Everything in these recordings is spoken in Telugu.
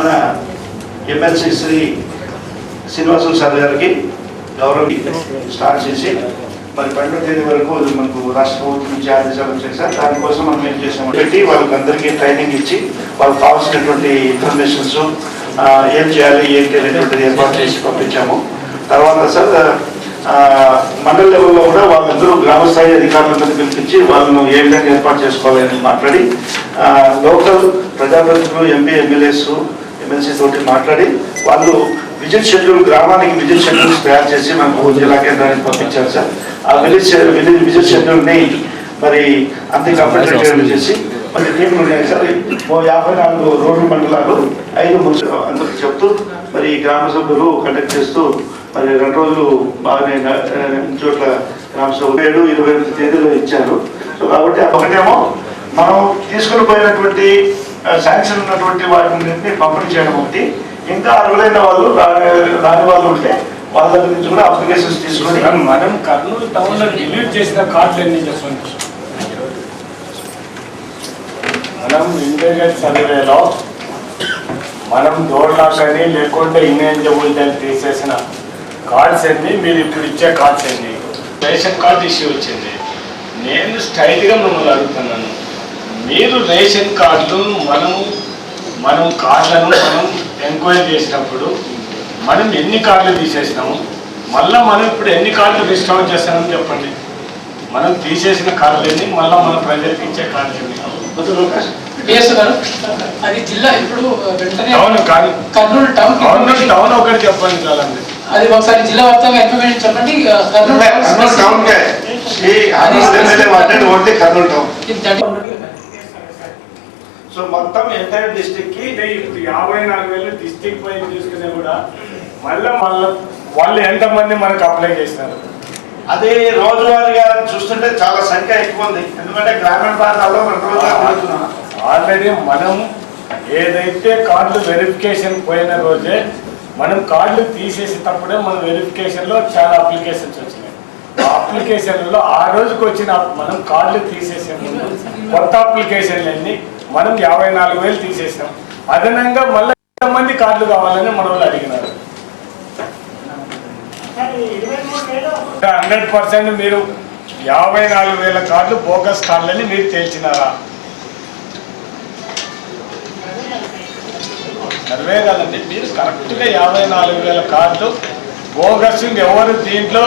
మన ఎమ్మెల్సీ శ్రీ శ్రీనివాసులు సార్ గారికి గౌరవం స్టార్ట్ చేసి మరి 12వ తేదీ వరకు మనకు రాష్ట్ర ప్రభుత్వం నుంచి ఆదేశాలు వచ్చాయి సార్. దానికోసం మనం ఏం చేసాము పెట్టి వాళ్ళకి అందరికీ ట్రైనింగ్ ఇచ్చి వాళ్ళకి కావాల్సినటువంటి ఇన్ఫర్మేషన్స్ ఏం చేయాలి ఏంటి అనేటువంటిది ఏర్పాటు చేసి పంపించాము. తర్వాత సార్ మండల లెవెల్లో కూడా వాళ్ళందరూ గ్రామ స్థాయి అధికారులందరినీ పిలిపించి వాళ్ళను ఏ విధంగా ఏర్పాటు చేసుకోవాలని మాట్లాడి లోకల్ ప్రజాప్రతినిధులు ఎంపీ ఎమ్మెల్యేస్ ఎమ్మెల్సీ తోటి మాట్లాడి వాళ్ళు విజిట్ షెడ్యూల్ గ్రామానికి విజిట్ షెడ్యూల్స్ తయారు చేసి మనకు జిల్లా కేంద్రానికి పంపించారు సార్. ఆ విజిట్ షెడ్యూల్ని మరి అంతే కంప్లీట్ చేసి మరి టీంలు ఉన్నాయి సార్. 54 రోడ్డు మండలాలు 5 మున్సిపల్ అందరికి చెప్తూ మరి గ్రామ సభ్యులు కండక్ట్ చేస్తూ మరి 2 రోజులు బాగానే చోట్ల గ్రామ సభ 27-28 తేదీలో ఇచ్చారు. సో కాబట్టి ఒకటేమో మనం తీసుకుని పోయినటువంటి శాంక్షన్ ఉన్నటువంటి వాటిని పంపిణీ చేయడం ఒకటి, ఇంకా అర్హులైన వాళ్ళు రాని వాళ్ళు ఉంటే వాళ్ళ దగ్గర నుంచి కూడా అప్లికేషన్స్ తీసుకొని మనం కర్నూలు టౌన్ లో డిలీట్ చేసిన కార్డులు ఎన్ని చెప్పండి. మనం ఇంటర్నెట్ సర్వేలో మనం డోర్ లాక్ అని లేకుంటే ఇన్ఎలిజిబుల్ అని తీసేసిన కార్డ్స్ ఎన్ని, మీరు ఇప్పుడు ఇచ్చే కార్డ్స్ ఎన్ని. రేషన్ కార్డు ఇష్యూ వచ్చింది. నేను స్ట్రైట్గా మిమ్మల్ని అడుగుతున్నాను, మీరు రేషన్ కార్డులు మనం కార్డులను మనం ఎంక్వైరీ చేసినప్పుడు మనం ఎన్ని కార్డులు తీసేసినాము, మళ్ళీ మనం ఇప్పుడు ఎన్ని కార్డులు రిస్టోర్ చేస్తామని చెప్పండి. మనం తీసేసిన కార్డులు ఎన్ని, మళ్ళీ మన ప్రజలకు ఇచ్చే కార్డులు ఎన్ని. అది జిల్లా ఇప్పుడు అవును కానీ కర్నూలు టౌన్ ఒకటి చెప్పండి చాలండి. అది ఒకసారి జిల్లా వ్యాప్తంగా ఇన్ఫర్మేషన్ చెప్పండి. సో మొత్తం ఎంటైర్ డిస్ట్రిక్ట్ కి ఇప్పుడు 54,000 డిస్ట్రిక్ట్ వైజ్ తీసుకునే కూడా మళ్ళీ వాళ్ళు ఎంతమంది మనకు అప్లై చేస్తారు. అదే రోజువారీగా చూస్తుంటే చాలా సంఖ్య ఎక్కువ ఉంది. ఎందుకంటే గ్రామీణ ప్రాంతాల్లో ఆల్రెడీ మనం ఏదైతే కార్డులు వెరిఫికేషన్ పోయిన రోజే మనం కార్డులు తీసేసేటప్పుడే మన వెరిఫికేషన్లో చాలా అప్లికేషన్స్ వచ్చినాయి. ఆ అప్లికేషన్లలో ఆ రోజుకి వచ్చిన మనం కార్డులు తీసేసే ముందు కొత్త అప్లికేషన్లన్నీ మనం 54,000 తీసేసాం. అదనంగా మళ్ళీ ఎంతమంది కార్డులు కావాలని మన వాళ్ళు అడిగినారు. 100% మీరు 54,000 కార్డులు బోగస్ కార్డులని మీరు తేల్చినారా? సర్వే కదండి, మీరు కరెక్ట్గా 54,000 కార్డులు బోగస్ ఎవరు దీంట్లో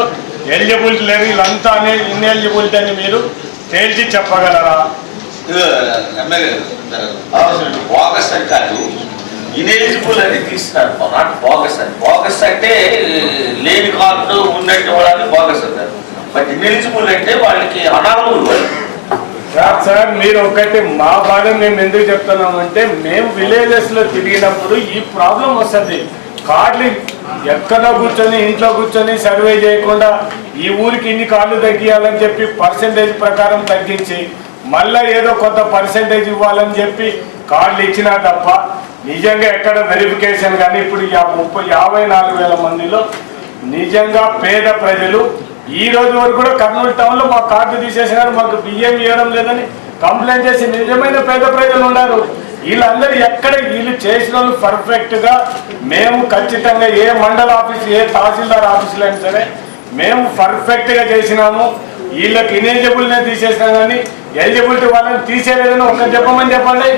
ఎలిజిబిలిటీ లేరు వీళ్ళంతా అనేది ఇన్ఎలిజిబిలిటీ అని మీరు తేల్చి చెప్పగలరా? బోగస్ అని కాదు, ఇన్ఎలిజిబుల్ అని తీస్తున్నారు. నాట్ బోగస్ అని. బోగస్ అంటే లేని కార్డు ఉన్నట్టు వాళ్ళని బోగస్ అంటారు. బట్ ఇన్ఎలిజిబుల్ అంటే వాళ్ళకి అనర్హులు. సార్ మీరు ఒకటి మా బాధ మేము ఎందుకు చెప్తున్నామంటే మేము విలేజెస్ లో తిరిగినప్పుడు ఈ ప్రాబ్లం వస్తుంది. కార్డులు ఎక్కడో కూర్చొని ఇంట్లో కూర్చొని సర్వే చేయకుండా ఈ ఊరికి ఇన్ని కార్డులు తగ్గియాలని చెప్పి పర్సెంటేజ్ ప్రకారం తగ్గించి మళ్ళీ ఏదో కొత్త పర్సెంటేజ్ ఇవ్వాలని చెప్పి కార్డులు ఇచ్చినా తప్ప నిజంగా ఎక్కడ వెరిఫికేషన్ కానీ ఇప్పుడు 54,000 మందిలో నిజంగా పేద ప్రజలు ఈ రోజు వరకు కూడా కర్నూలు టౌన్ లో మా కార్డు తీసేసినారు, మాకు బియ్యం ఇవ్వడం లేదని కంప్లైంట్ చేసి నిజమైన పేద ప్రజలు ఉన్నారు. వీళ్ళందరూ ఎక్కడ వీళ్ళు చేసిన వాళ్ళు పర్ఫెక్ట్ గా మేము ఖచ్చితంగా ఏ మండల ఆఫీస్ ఏ తహసీల్దార్ ఆఫీసులో అయినా సరే మేము పర్ఫెక్ట్ గా చేసినాము. వీళ్ళకి ఇనెలిజిబుల్ నే తీసేసినాం కానీ ఎలిజిబిలిటీ వాళ్ళని తీసేయలేదని ఒక్క చెప్పమని చెప్పండి.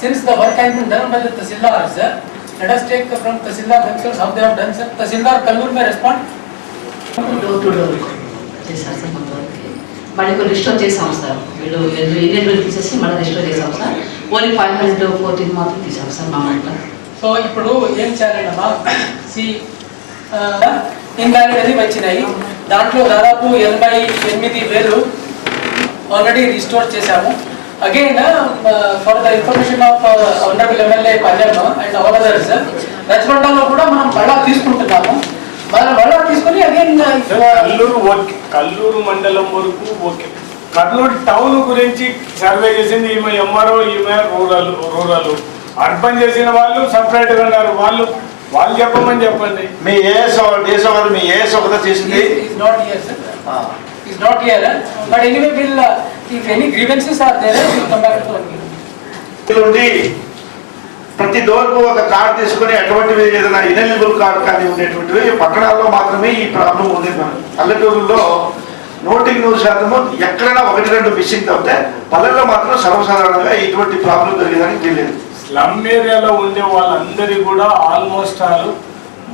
Since the work has been done by the Tahsildar, sir, let us take from Tahsildar themselves how they have done, sir. Tahsildar Kannur may respond. Door to door చేశారు సార్. మళ్ళీ కొన్ని రిస్టోర్ చేసాం సార్. వీళ్ళు ఇండియన్ తీసేసి మళ్ళీ రిస్టోర్ చేసాం సార్. ఓన్లీ 514 మాత్రం తీసాం సార్ మా మంట. సో ఇప్పుడు ఏం చేయాలమ్మా, ఇన్వాలిడ్ అని వచ్చినాయి. దాంట్లో దాదాపు 88,000 ఆల్రెడీ రిస్టోర్ చేశాము. Again, for the information of Honorable MLA Palyama and all others, Rajmandaలో కూడా మనం మళ్ళా తీసుకుంటున్నాము. మళ్ళా తీసుకొని అగైన్ కల్లూరు మండలం వరకు ఓకే. కర్నూలు టౌన్ గురించి సర్వే చేసింది ఈమె ఎంఆర్ఓ, ఈమె రూరల్. అర్బన్ చేసిన వాళ్ళు సపరేట్ గా ఉన్నారు. వాళ్ళు చెప్పమని చెప్పండి. మీ ఏఎస్ ఒకటి చేసింది is not here, but anyway we'll if any grievances are there we'll come back to you. నుండి ప్రతి డోర్కు ఒక కార్డు తీసుకొని అటువంటివి ఏదైనా ఇనెలిజిబుల్ కార్డు కానీ ఉండేటువంటివి పట్టణాల్లో మాత్రమే ఈ ప్రాబ్లం ఉంది. పల్లెటూరులో 100% ఎక్కడైనా 1-2 మిస్సింగ్ అవుతే పల్లెల్లో మాత్రం సర్వసాధారణంగా ఇటువంటి ప్రాబ్లం జరిగేదానికి తెలియదు. స్లమ్ ఏరియాలో ఉండే వాళ్ళందరి కూడా ఆల్మోస్ట్ ఆల్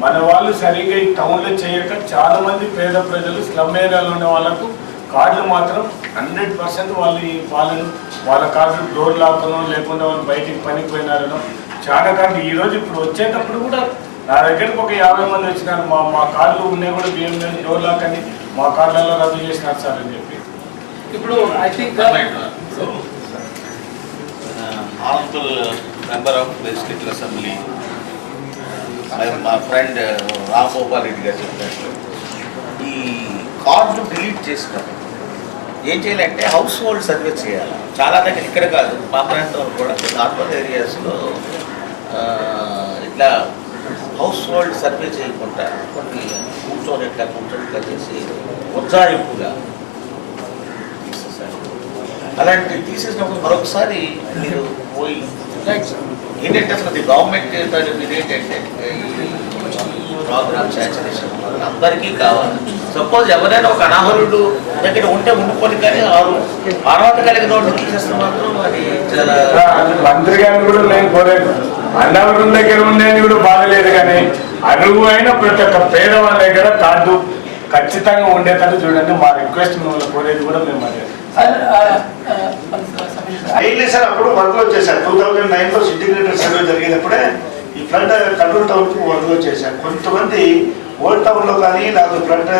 మన వాళ్ళు సరిగ్గా ఈ టౌన్లో చేయక చాలా మంది పేద ప్రజలు స్లమ్ ఏరియాలో ఉండే వాళ్ళకు కార్డులు మాత్రం 100% వాళ్ళ కార్డు డోర్ లాక్కనో లేకుండా వాళ్ళు బయటికి పనికి పోయినారనో చాలా కార్డు ఈరోజు ఇప్పుడు వచ్చేటప్పుడు కూడా నా దగ్గరకు ఒక 50 మంది వచ్చినారు. మా కార్డులు ఉన్నాయి కూడా బియ్యం లేదు డోర్ లాక్ అని మా కార్డులలో రద్దు చేసినారు సార్ అని చెప్పి. ఇప్పుడు I think honorable member of legislative assembly, my friend Ram Gopal Reddy గారు చెప్పినట్లు ఈ కార్డు డిలీట్ చేసినారు. ఏం చేయాలంటే హౌస్ హోల్డ్ సర్వే చేయాలి. చాలా దగ్గర ఇక్కడ కాదు మా ప్రాంతంలో కూడా నార్మల్ ఏరియాస్లో ఇట్లా హౌస్ హోల్డ్ సర్వే చేయకుండా కొన్ని కూర్చొని చేసి ఉజ్జాయింపుగా తీసేసారు. అలాంటి తీసేసినప్పుడు మరొకసారి మీరు పోయి ఏంటంటే అసలు గవర్నమెంట్ ఏంటంటే ప్రోగ్రామ్ శాచురేషన్ అందరికీ కావాలి. సపోజ్ ఎవరైనా ఒక అనాహరుడు దగ్గర ఉంటే ఉండుకొని కానీ అర్హత కలిగిన వాళ్ళు తీసేస్తే మాత్రం అది చాలా మంత్రి గారిని కూడా నేను కోరేది అన్నవరం దగ్గర ఉండేది కూడా బాగలేదు కానీ అరువు అయిన ప్రతి ఒక్క పేదవాళ్ళ దగ్గర కార్డు ఖచ్చితంగా ఉండేటట్టు చూడండి. మా రిక్వెస్ట్ మిమ్మల్ని కోరేది కూడా మేము అదే. అయింది సార్. అప్పుడు వర్క్లో చేశారు 2009లో ఇంటిగ్రేటెడ్ సర్వే జరిగేటప్పుడే ఈ ఫ్లడ్ కంట్రోల్ టౌన్కి వర్క్లో చేశారు. కొంతమంది ఓల్డ్ టౌన్లో కానీ లేకపోతే ఫ్లడ్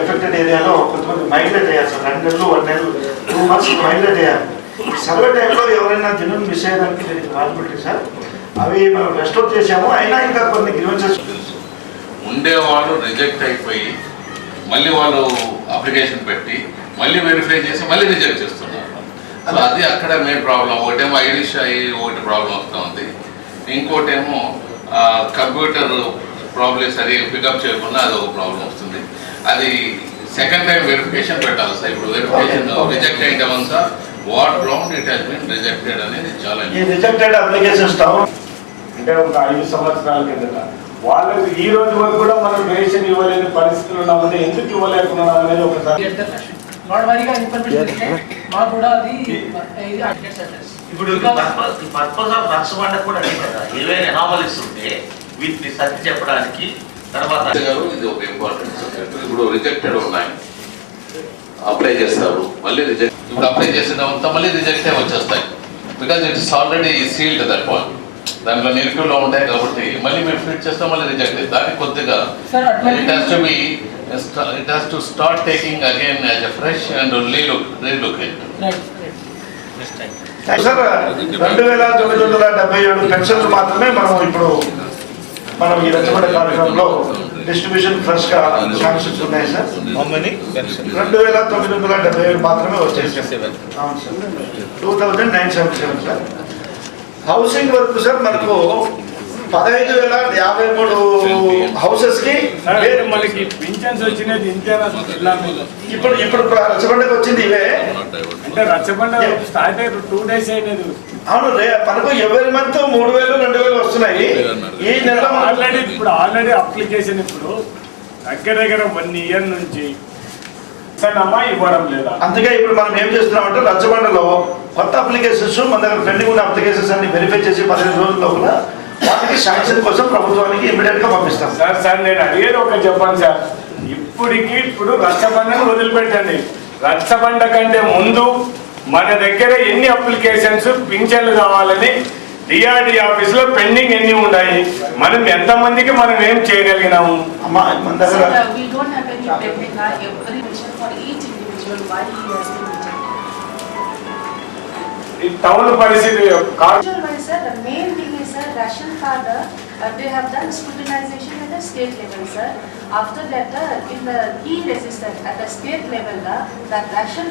ఎఫెక్టెడ్ ఏరియాలో కొంతమంది మైగ్రేట్ అయ్యారు సార్. 2 నెలలు 1 నెలలు 2 months మైగ్రేట్ అయ్యారు. సర్వే టైంలో ఎవరైనా జనం మిస్ అయ్యేదానికి దీనికి పాల్పట్టి సార్ అవి మనం రెస్టోర్ చేసాము. అయినా ఇంకా కొన్ని గ్రీవెన్సెస్ ఉండేవాళ్ళు రిజెక్ట్ అయిపోయి మళ్ళీ వాళ్ళు అప్లికేషన్ పెట్టి మళ్ళీ వెరిఫై చేసి మళ్ళీ రిజెక్ట్ చేస్తున్నారు. సో అది అక్కడ మెయిన్ ప్రాబ్లం. ఒకటేమో ఐరిష్ అయ్యి ఒకటి ప్రాబ్లం వస్తూ ఉంది, ఇంకోటేమో కంప్యూటర్ ప్రాబ్లమ్ సరి పికప్ చేయకుండా అది ఒక ప్రాబ్లం వస్తుంది. అది సెకండ్ టైం వెరిఫికేషన్ పెట్టాలి సార్. ఇప్పుడు వెరిఫికేషన్ రిజెక్ట్ అయిన అంతా what ground it has been rejected అనేది చాలా రిజెక్టెడ్ అప్లికేషన్స్ అంటే ఒక 5 సంవత్సరాల కిందట వాళ్ళకు ఈ రోజు వరకు కూడా మనం రేషన్ ఇవ్వలేని పరిస్థితులు ఉన్నామంటే ఎందుకు ఇవ్వలేకున్నాం అనేది ఒకసారి ఇన్ఫర్మేషన్ మాకు కూడా అది ఇప్పుడు పర్పస్ ఆఫ్ రక్షబండ కూడా అదే కదా. ఏవైనా ఎనామలీస్ ఉంటే వీటిని సర్ది చెప్పడానికి తర్వాత ఇది ఒక ఇంపార్టెంట్ సబ్జెక్ట్. ఇప్పుడు రిజెక్టెడ్ ఉన్నాయి, అప్లై చేస్తారు, మళ్ళీ రిజెక్ట్. ఇప్పుడు అప్లై చేసేదంతా మళ్ళీ రిజెక్టే వచ్చేస్తాయి. Because it is already sealed that point. దాంట్లో నెగిటివ్లో ఉంటాయి కాబట్టి మళ్ళీ మీరు ఫిట్ చేస్తే మళ్ళీ రిజెక్ట్ అయ్యింది. దానికి కొద్దిగా it has to start taking again as a fresh and relocate. Sir 2977 పెన్షన్లు మాత్రమే మనం ఈ రచ్చబండ కార్యక్రమంలో డిస్ట్రిబ్యూషన్ ఫ్రెష్ గా శాంక్షన్స్ ఉన్నాయి సార్. 2977 మాత్రమే వచ్చేసాయి. అవును sir, 2977 sir. Housing work sir మనకు 15,053 హౌసెస్ కి మనకి పింఛన్స్ వచ్చినది ఇంతేనా? ఇప్పుడు రచ్చబండకు వచ్చింది ఇవే. అంటే రచ్చబండ స్టార్ట్ అయ్యి 2 days అయినది. అవును, మనకు ఎవరి మంత్ 3,000 2,000 వస్తున్నాయి. ఈ నెల ఆల్రెడీ అప్లికేషన్ ఇప్పుడు దగ్గర 1 year నుంచి ఇవ్వడం లేదా. అందుకే ఇప్పుడు మనం ఏం చేస్తున్నామంటే రచ్చబండలో కొత్త అప్లికేషన్స్ మన దగ్గర పెండింగ్ ఉన్న అప్లికేషన్స్ అన్ని వెరిఫై చేసి 15 రోజుల లోపల వాటికి శాంక్షన్ కోసం ప్రభుత్వానికి ఇమ్మీడియట్ గా పంపిస్తాం. సార్ నేను అడిగేది ఒక చెప్పండి సార్. ఇప్పుడు రచ్చబండను వదిలిపెట్టండి. రచ్చబండ కంటే ముందు మన దగ్గర ఎన్ని అప్లికేషన్స్ పింఛన్లు కావాలని డిఆర్డి ఆఫీసులో పెండింగ్ ఎన్ని ఉన్నాయి, మనం ఎంతమందికి మనం ఏం చేయగలిగినాము? మన దగ్గర ఈ టౌన్ పరిస్థితి ration card, they have done scrutinization at the state level, sir. After that, in the e-register at the state level, that ration.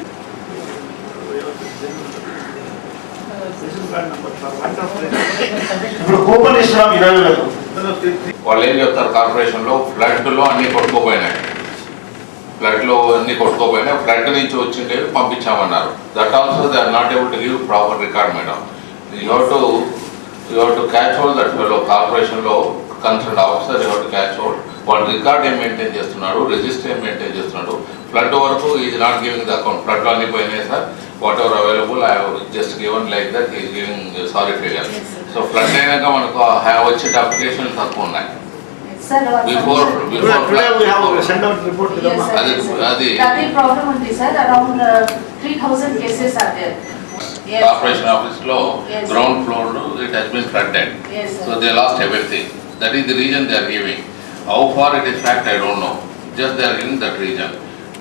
ఇప్పుడు కూపన్ ఇస్తున్నాం 20,000. వాళ్ళు ఏం చెప్తారు, కార్పొరేషన్లో ఫ్లడ్లో అన్ని కొట్టుకోపోయినాయి, ఫ్లడ్లో అన్ని కొట్టుకోపోయినాయి, ఫ్లడ్ నుంచి వచ్చిండేవి పంపించామన్నారు. That also they are not able to give proper record madam. You have to catch hold that fellow, corporation లో concern officer, you have to catch hold. వాడు రికార్డ్ ఏం మెయింటైన్ చేస్తున్నాడు, రిజిస్టర్ ఏం మెయింటైన్ చేస్తున్నాడు. ఫ్లడ్ వరకు is not giving the account. Flood అన్ని పోయినాయి sir, whatever available I have just given like that is giving sorry figure. So flood అయినాక మనకు వచ్చే అప్లికేషన్ తక్కువ ఉన్నాయి. Sir, Before Today we have sent out report to the yes, sir, yes, sir. అది That is problem only, sir. Around 3,000 cases are there. Yes. Corporation office లో Yes. Ground floor it has been flooded. Yes, sir. So they lost everything. That is the region they are giving. How far it is fact, I don't know. Just they are giving that region.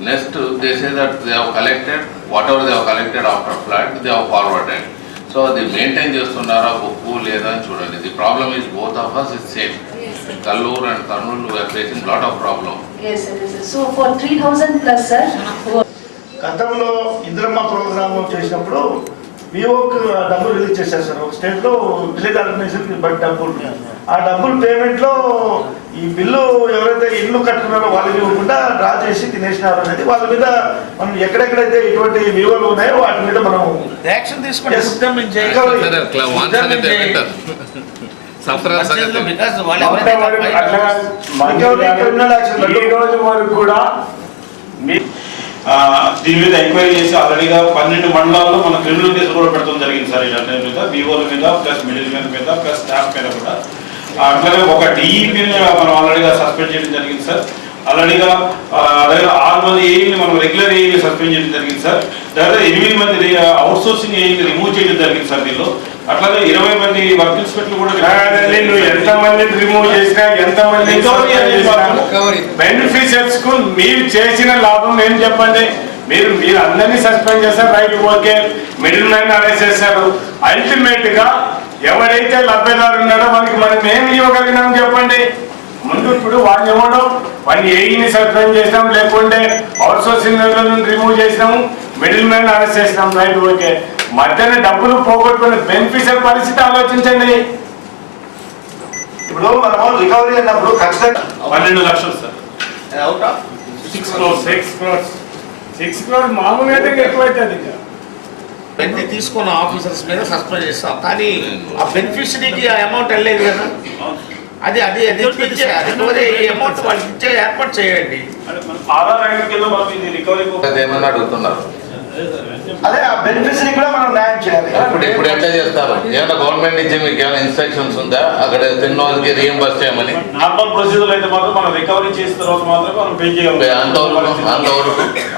Next, they say that they have collected, whatever they have collected after flood, they have forwarded. So they maintain చేస్తున్నారా బుక్కు లేదా అని చూడండి. The problem is both of us is same. Yes, sir. Kallur and Karnool we are facing lot of problem. Yes, sir, yes, sir. So for 3,000 plus, sir. గతంలో ఇందిరమ్మ ప్రోగ్రామ్ చేసినప్పుడు వివోకి డబ్బులు రిలీజ్ చేశారు సార్. ఒక స్టేట్లో విలేజ్ ఆర్గనైజేషన్ బట్ డబ్బులు, ఆ డబ్బులు పేమెంట్లో ఈ బిల్లు ఎవరైతే ఇల్లు కట్టుకున్నారో వాళ్ళకి ఇవ్వకుండా డ్రా చేసి తినేసినారు అనేది వాళ్ళ మీద మనం ఎక్కడెక్కడైతే ఇటువంటి వివోలు ఉన్నాయో వాటి మీద మనం యాక్షన్ తీసుకుంటే Yes. బికాస్ ఈ రోజు వరకు కూడా దీని మీద ఎంక్వైరీ చేసి ఆల్రెడీగా 12 మండలాల్లో మన క్రిమినల్ కేసు కూడా పెట్టడం జరిగింది సార్. ఈ మీద బీఓల మీద ప్లస్ మిడిల్ మ్యాన్ మీద ప్లస్ స్టాఫ్ మీద కూడా. అట్లాగే ఒక డిఈపీని మనం ఆల్రెడీగా సస్పెండ్ చేయడం జరిగింది సార్. ఆల్రెడీగా అలాగే 6 మంది ఏఈని మనం రెగ్యులర్ ఏఈని సస్పెండ్ చేయడం జరిగింది సార్. తర్వాత 8 మంది అవుట్ సోర్సింగ్ ఏఈని రిమూవ్ చేయడం జరిగింది సార్ దీనిలో. అట్లాగే 20 మంది వర్క్ ఇన్స్పెక్టర్లు కూడా నువ్వు ఎంత మందిని రిమూవ్ చేసినా, ఎంత మంది బెనిఫిషియర్స్ కు మీరు చేసిన లాభం ఏం చెప్పండి. మీరు అందరినీ సస్పెండ్ చేశారు, right, okay, middle man arrest చేశారు. అల్టిమేట్ గా ఎవరైతే లబ్ధిదారు ఉన్నాడో వానికి మనం ఏమి ఇవ్వగలిగినాం చెప్పండి. ముందు ఇప్పుడు వాడిని ఇవ్వడం, వాడిని ఏఈని సస్పెండ్ చేసినాం, లేకుంటే అవుట్ సోర్సింగ్ రిమూవ్ చేసినాము, మిడిల్ మ్యాన్ అరెస్ట్ చేసినాం, రైట్, ఓకే. మధ్యన డబ్బులు పోగొట్టుకునే బెనిఫిషియర్ పరిస్థితి ఆలోచించండి. ఇప్పుడు మనం రికవరీ అన్నప్పుడు ఖచ్చితంగా 12 లక్షలు సార్. అవుట్ ఆఫ్ 6 crores మామూలుగా అయితే ఎక్కువైతుంది. ఇంకా పెట్టి తీసుకున్న ఆఫీసర్స్ మీద సస్పెండ్ చేస్తాం, కానీ ఆ బెనిఫిషరీకి ఆ అమౌంట్ వెళ్ళలేదు కదా. అది అది అమౌంట్ వాళ్ళకి ఇచ్చే ఏర్పాటు చేయండి. ఆధార్ ర్యాంక్ కింద మనం ఇది రికవరీ ఏమన్నా అడుగుతున్నారు. అదే ఆ బెనిఫిషరీ కూడా మనం న్యాయం చేయాలి. ఇప్పుడు ఎట్లా చేస్తారు? ఏమైనా గవర్నమెంట్ నుంచి మీకు ఏమైనా ఇన్స్ట్రక్షన్స్ ఉందా అక్కడ తిన్న వాళ్ళకి రీఎంబర్స్ చేయమని? నార్మల్ ప్రొసీజర్ అయితే మాత్రం మనం రికవరీ చేసిన తర్వాత మాత్రం మనం పే చేయగలం. అంతవరకు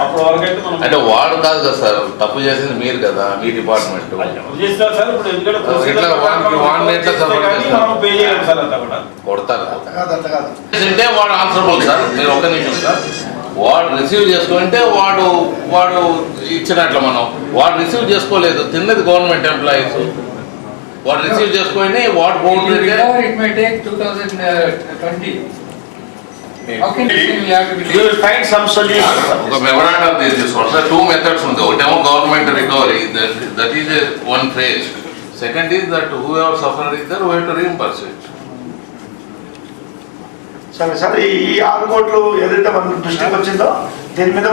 అప్పటి వరకు అయితే మనం అంటే వాడు కాదు కదా సార్, తప్పు చేసింది మీరు కదా, మీ డిపార్ట్మెంట్. చేస్తారు సార్. ఇప్పుడు ఎందుకంటే ఇట్లా వాడిని ఎట్లా సపోర్ట్ చేస్తారు? మనం పే చేయగలం సార్ అంతా కూడా. కొడతారు అంత కాదు. అంటే వాడు ఆన్సరబుల్ సార్. మీరు ఒక్క నిమిషం సార్. వాడు రిసీవ్ చేసుకుంటే వాడు ఇచ్చినట్లు మనం. వాడు రిసీవ్ చేసుకోలేదు, తిన్నది గవర్నమెంట్ ఎంప్లాయీస్. వాడు రిసీవ్ చేసుకొని వాడు board It may take 2020. You will find some solution. ఒక మెమరాండం తీసుకోండి సార్. 2 methods ఉంది. ఒకటేమో government recovery, that is one phase. Second is that whoever suffered is there, we have to reimburse it. సరే సార్, ఈ 6 కోట్లు ఏదైతే మన దృష్టికి వచ్చిందో దీని మీద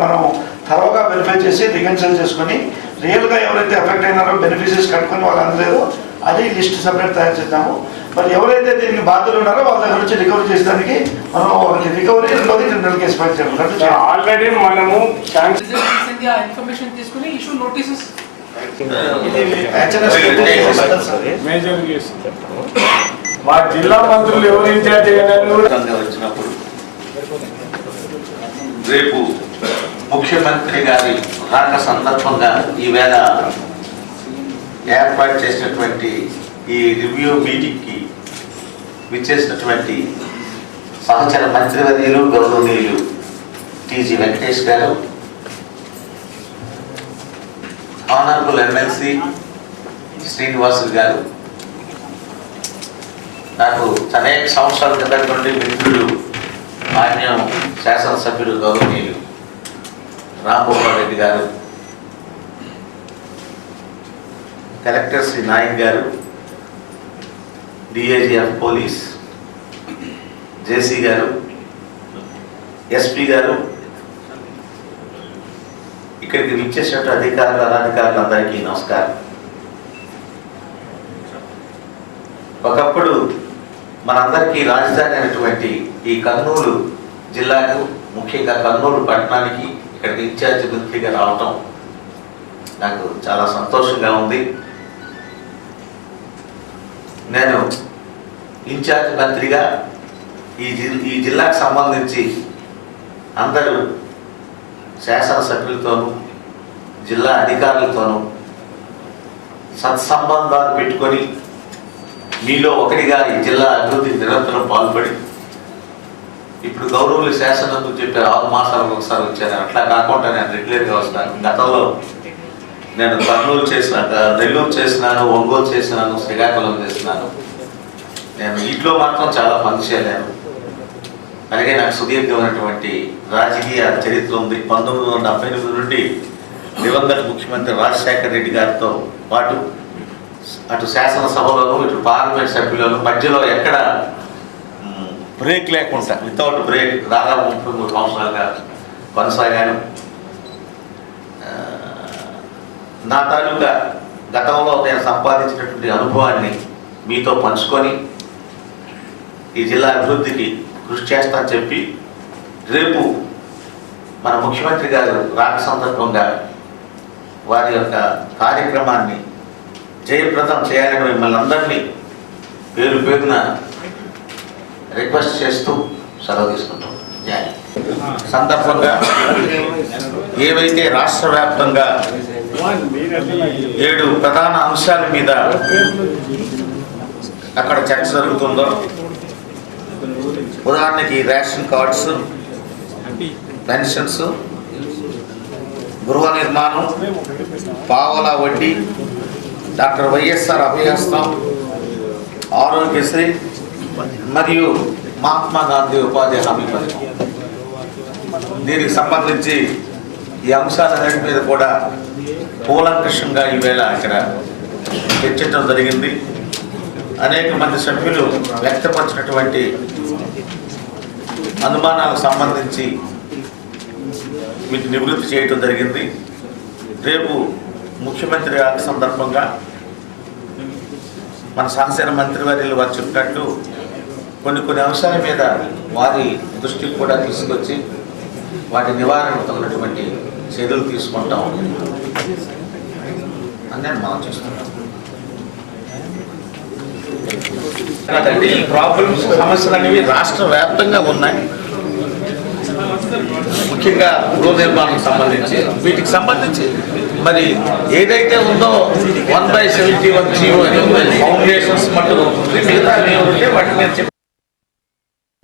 మనం త్వరగా వెరిఫై చేసి రికన్సిల్ చేసుకొని రియల్గా ఎవరైతే ఎఫెక్ట్ అయినారో బెనిఫిషరీస్ కట్టుకొని వాళ్ళు అందలేదో అది లిస్ట్ సపరేట్ తయారు చేద్దాము. మరి ఎవరైతే దీనికి బాధ్యులు ఉన్నారో వాళ్ళ దగ్గర నుంచి రికవరీ చేసేదానికి మనం ఒకటి రికవరీ, రెండోది క్రిమినల్ కేసు ఫైల్ చేయాలి. ఆల్రెడీ మనము ఇన్ఫర్మేషన్ తీసుకుని ఇష్యూ నోటీసెస్ మేజర్ కేసు మా జిల్లా మంత్రులు ఎవరు ఇన్ఛార్జ్ వచ్చినప్పుడు రేపు ముఖ్యమంత్రి గారి రాక సందర్భంగా ఈవేళ ఏర్పాటు చేసినటువంటి ఈ రివ్యూ మీటింగ్కి విచ్చేసినటువంటి సహచర మంత్రివర్యులు గౌరవనీయులు టీజీ వెంకటేష్ గారు, ఆనరబుల్ ఎమ్మెల్సీ శ్రీనివాసులు గారు, నాకు అనేక సంవత్సరాల క్రితం నుండి మిత్రులు మాన్యం శాసనసభ్యులు గౌరవనీయులు రాంగోపాల్ రెడ్డి గారు, కలెక్టర్ శ్రీ నాయక్ గారు, డిఐజీ ఆఫ్ పోలీస్ జేసీ గారు, ఎస్పీ గారు, ఇక్కడికి విచ్చేసినట్టు అధికారులు అనధికారులందరికీ నమస్కారం. ఒకప్పుడు మనందరికీ రాజధాని అయినటువంటి ఈ కర్నూలు జిల్లాకు, ముఖ్యంగా కర్నూలు పట్టణానికి ఇక్కడికి ఇన్ఛార్జి మంత్రిగా రావటం నాకు చాలా సంతోషంగా ఉంది. నేను ఇన్ఛార్జ్ మంత్రిగా ఈ జిల్లాకు సంబంధించి అందరూ శాసనసభ్యులతోనూ జిల్లా అధికారులతోనూ సత్సంబంధాలు పెట్టుకొని మీలో ఒకటిగా ఈ జిల్లా అభివృద్ధికి నిరంతరం పాల్పడి, ఇప్పుడు గౌరవులు శాసనంతో చెప్పారు 6 మాసాలకు ఒకసారి వచ్చారు, అట్లా కాకుండా నేను రెగ్యులర్గా వస్తాను. గతంలో నేను కర్నూలు నెల్లూరు చేసినాను, ఒంగోలు చేసినాను, శ్రీకాకుళం చేసినాను. నేను ఇంట్లో మాత్రం చాలా పని చేయలేను. అలాగే నాకు సుదీర్ఘమైనటువంటి రాజకీయ చరిత్ర ఉంది. 1978 నుండి దివంగత ముఖ్యమంత్రి రాజశేఖర రెడ్డి గారితో పాటు అటు శాసనసభలోను ఇటు పార్లమెంట్ సభ్యులను మధ్యలో ఎక్కడ బ్రేక్ లేకుండా వితౌట్ బ్రేక్ దాదాపు 33 సంవత్సరాలుగా కొనసాగాను. నా తాలూకా గతంలో నేను సంపాదించినటువంటి అనుభవాన్ని మీతో పంచుకొని ఈ జిల్లా అభివృద్ధికి కృషి చేస్తానని చెప్పి, రేపు మన ముఖ్యమంత్రి గారు రాక సందర్భంగా వారి యొక్క కార్యక్రమాన్ని జయప్రదం చేయాలని మిమ్మల్ని అందరినీ పేరు పేరున రిక్వెస్ట్ చేస్తూ సెలవు తీసుకుంటాం. సందర్భంగా ఏవైతే రాష్ట్ర వ్యాప్తంగా 7 ప్రధాన అంశాల మీద అక్కడ చర్చ జరుగుతుందో, ఉదాహరణకి రేషన్ కార్డ్స్, పెన్షన్స్, గృహ నిర్మాణం, పావలా వడ్డీ, డాక్టర్ వైఎస్ఆర్ అభయహస్తం, ఆరోగ్యశ్రీ మరియు మహాత్మా గాంధీ ఉపాధి హామీ పథకం. దీనికి సంబంధించి ఈ అంశాలన్నిటి మీద కూడా కూలంకషంగా ఈవేళ ఇక్కడ చర్చించడం జరిగింది. అనేక మంది సభ్యులు వ్యక్తపరిచినటువంటి అనుమానాలకు సంబంధించి వీటిని నివృత్తి చేయడం జరిగింది. రేపు ముఖ్యమంత్రి గారి సందర్భంగా మన సంక్షేమ మంత్రివర్యులు వారు చెప్పినట్టు కొన్ని అంశాల మీద వారి దృష్టికి కూడా తీసుకొచ్చి వాటి నివారణకు తగినటువంటి చర్యలు తీసుకుంటాం అని నేను మనం చేస్తున్నాం. ఈ ప్రాబ్లమ్స్, సమస్యలు అనేవి రాష్ట్ర వ్యాప్తంగా ఉన్నాయి. ముఖ్యంగా గృహ నిర్మాణానికి సంబంధించి వీటికి సంబంధించి మరి ఏదైతే ఉందో 1/71 జీవో ఫౌండేషన్స్ మట్టుకు ఉంటుంది. మిగతా వాటిని